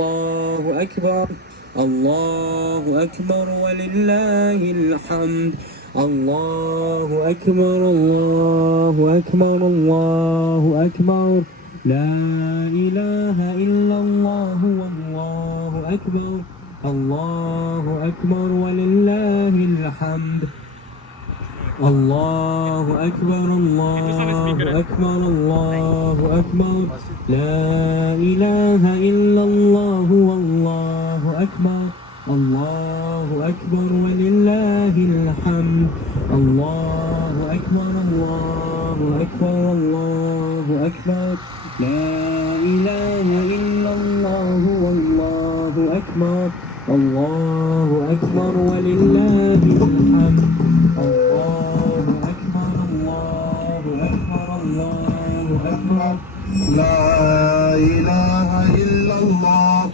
الله أكبر الله أكبر ولله الحمد الله أكبر الله أكبر الله أكبر لا إله إلا الله والله أكبر الله أكبر ولله الحمد الله أكبر الله أكبر الله أكبر لا إله إلا الله والله أكبر الله أكبر ولله الحمد الله أكبر الله أكبر الله أكبر لا إله إلا الله والله أكبر الله أكبر ولله الحمد الله أكبر الله أكبر الله أكبر لا إله